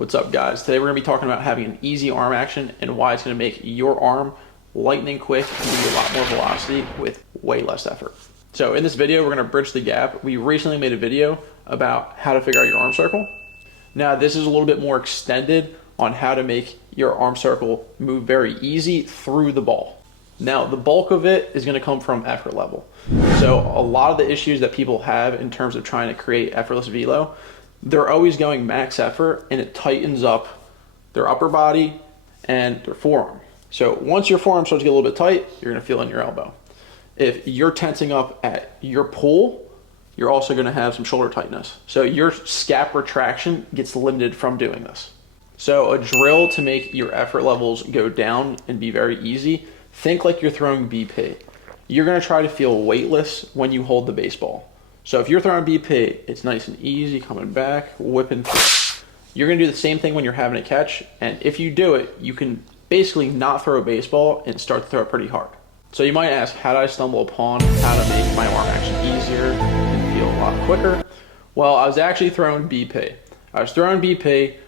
What's up, guys? Today we're going to be talking about having an easy arm action and why it's going to make your arm lightning quick and give you a lot more velocity with way less effort. So in this video, we're going to bridge the gap. We recently made a video about how to figure out your arm circle. Now this is a little bit more extended on how to make your arm circle move very easy through the ball. Now the bulk of it is going to come from effort level. So a lot of the issues that people have in terms of trying to create effortless velo, they're always going max effort and it tightens up their upper body and their forearm. So once your forearm starts to get a little bit tight, you're going to feel it in your elbow. If you're tensing up at your pull, you're also going to have some shoulder tightness. So your scap retraction gets limited from doing this. So a drill to make your effort levels go down and be very easy, think like you're throwing BP. You're going to try to feel weightless when you hold the baseball. So if you're throwing BP, it's nice and easy, coming back, whipping through. You're going to do the same thing when you're having a catch, and if you do it, you can basically not throw a baseball and start to throw it pretty hard. So you might ask, how did I stumble upon how to make my arm action easier and feel a lot quicker? Well, I was actually throwing BP. I was throwing BP.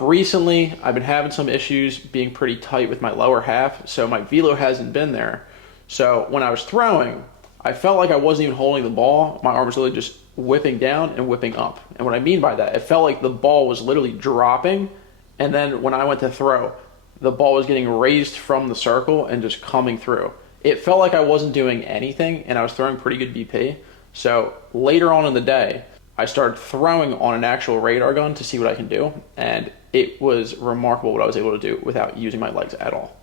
Recently, I've been having some issues being pretty tight with my lower half, so my velo hasn't been there. So when I was throwing, I felt like I wasn't even holding the ball. My arm was literally just whipping down and whipping up. And what I mean by that, it felt like the ball was literally dropping, and then when I went to throw, the ball was getting raised from the circle and just coming through. It felt like I wasn't doing anything, and I was throwing pretty good BP. So later on in the day, I started throwing on an actual radar gun to see what I can do, and it was remarkable what I was able to do without using my legs at all.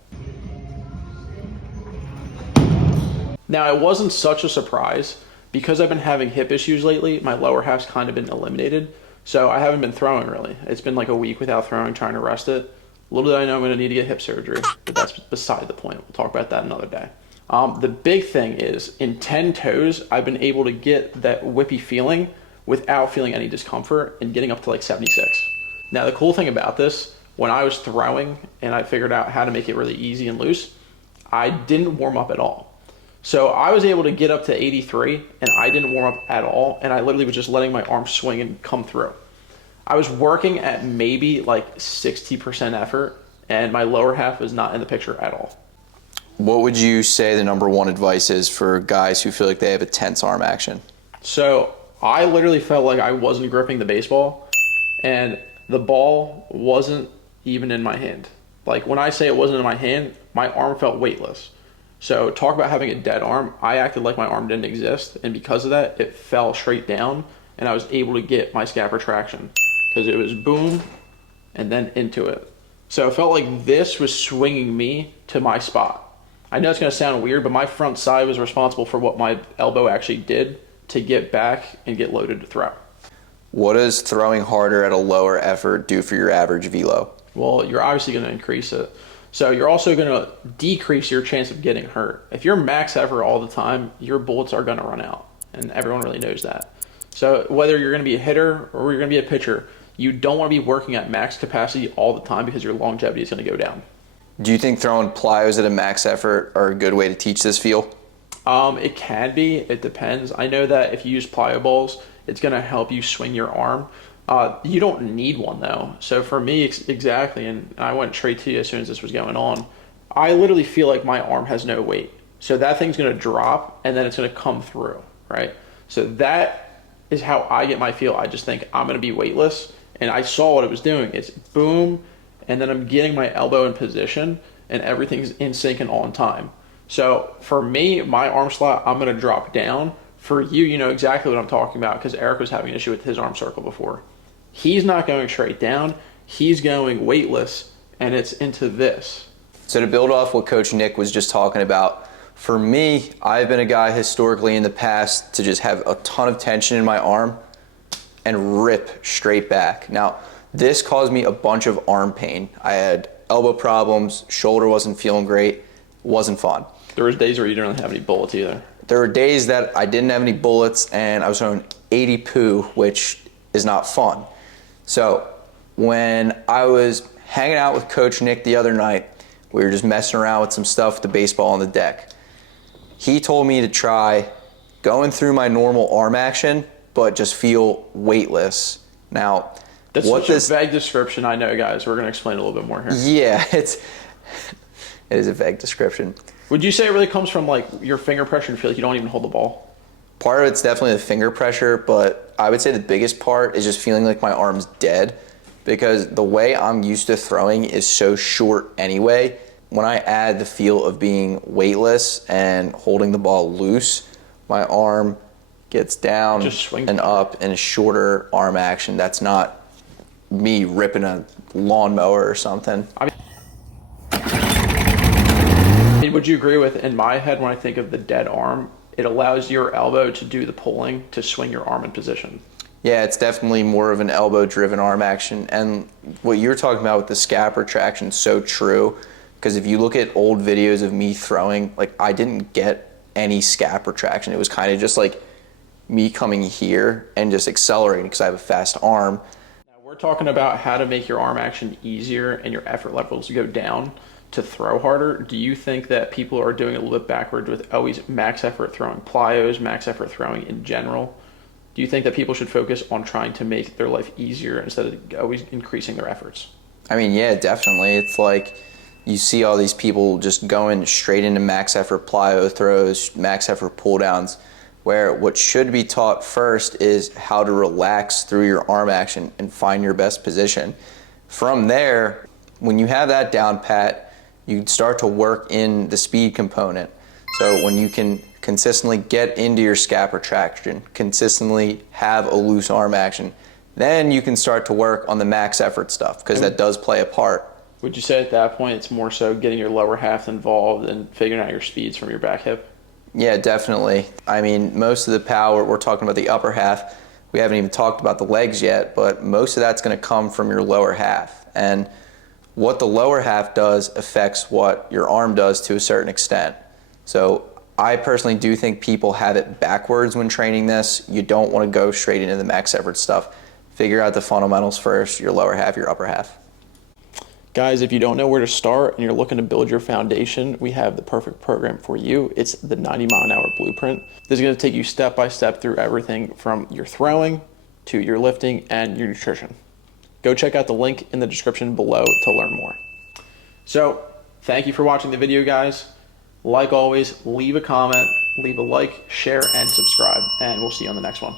Now, it wasn't such a surprise. Because I've been having hip issues lately, my lower half's kind of been eliminated, so I haven't been throwing really. It's been like a week without throwing, trying to rest it. Little did I know I'm going to need to get hip surgery, but that's beside the point. We'll talk about that another day. The big thing is, in 10 toes, I've been able to get that whippy feeling without feeling any discomfort and getting up to like 76. Now, the cool thing about this, when I was throwing and I figured out how to make it really easy and loose, I didn't warm up at all. So I was able to get up to 83 and I didn't warm up at all, and I literally was just letting my arm swing and come through. I was working at maybe like 60% effort, and my lower half was not in the picture at all. What would you say the number one advice is for guys who feel like they have a tense arm action? So I literally felt like I wasn't gripping the baseball and the ball wasn't even in my hand. Like when I say it wasn't in my hand, my arm felt weightless. So talk about having a dead arm. I acted like my arm didn't exist, and because of that, it fell straight down, and I was able to get my scap retraction because it was boom and then into it. So it felt like this was swinging me to my spot. I know it's going to sound weird, but my front side was responsible for what my elbow actually did to get back and get loaded to throw. What does throwing harder at a lower effort do for your average velo? Well, you're obviously going to increase it. So you're also going to decrease your chance of getting hurt. If you're max effort all the time, your bullets are going to run out, and everyone really knows that. So whether you're going to be a hitter or you're going to be a pitcher, you don't want to be working at max capacity all the time because your longevity is going to go down. Do you think throwing plyos at a max effort are a good way to teach this feel? It can be. It depends. I know that if you use plyo balls, it's going to help you swing your arm. You don't need one though. So for me, exactly, and I went straight to you as soon as this was going on, I literally feel like my arm has no weight. So that thing's going to drop and then it's going to come through, right? So that is how I get my feel. I just think I'm going to be weightless, and I saw what it was doing. It's boom, and then I'm getting my elbow in position and everything's in sync and on time. So for me, my arm slot, I'm going to drop down. For you, you know exactly what I'm talking about because Eric was having an issue with his arm circle before. He's not going straight down, he's going weightless, and it's into this. So to build off what Coach Nick was just talking about, for me, I've been a guy historically in the past to just have a ton of tension in my arm and rip straight back. Now, this caused me a bunch of arm pain. I had elbow problems, shoulder wasn't feeling great, wasn't fun. There was days where you didn't really have any bullets either. There were days that I didn't have any bullets and I was throwing 80 poo, which is not fun. So when I was hanging out with Coach Nick the other night, we were just messing around with some stuff with the baseball on the deck. He told me to try going through my normal arm action, but just feel weightless. Now, That's such a vague description. I know, guys. We're going to explain a little bit more here. Yeah, it is a vague description. Would you say it really comes from like your finger pressure and feel like you don't even hold the ball? Part of it's definitely the finger pressure, but I would say the biggest part is just feeling like my arm's dead, because the way I'm used to throwing is so short anyway. When I add the feel of being weightless and holding the ball loose, my arm gets down and up in a shorter arm action. That's not me ripping a lawnmower or something. I mean, would you agree with, in my head, when I think of the dead arm, it allows your elbow to do the pulling to swing your arm in position? Yeah, it's definitely more of an elbow-driven arm action. And what you're talking about with the scap retraction is so true, because if you look at old videos of me throwing, like, I didn't get any scap retraction. It was kind of just like me coming here and just accelerating because I have a fast arm. We're talking about how to make your arm action easier and your effort levels go down to throw harder. Do you think that people are doing a little bit backwards with always max effort throwing plyos, max effort throwing in general? Do you think that people should focus on trying to make their life easier instead of always increasing their efforts? I mean, yeah, definitely. It's like you see all these people just going straight into max effort plyo throws, max effort pull downs, where what should be taught first is how to relax through your arm action and find your best position. From there, when you have that down pat, you start to work in the speed component. So when you can consistently get into your scap retraction, consistently have a loose arm action, then you can start to work on the max effort stuff, because that does play a part. Would you say at that point it's more so getting your lower half involved and figuring out your speeds from your back hip? Yeah, definitely. I mean, most of the power, we're talking about the upper half. We haven't even talked about the legs yet, but most of that's going to come from your lower half. And what the lower half does affects what your arm does to a certain extent. So I personally do think people have it backwards when training this. You don't want to go straight into the max effort stuff. Figure out the fundamentals first, your lower half, your upper half. Guys, if you don't know where to start and you're looking to build your foundation, we have the perfect program for you. It's the 90-mile-an-hour blueprint. This is going to take you step by step through everything from your throwing to your lifting and your nutrition. Go check out the link in the description below to learn more. So, thank you for watching the video, guys. Like always, leave a comment, leave a like, share, and subscribe, and we'll see you on the next one.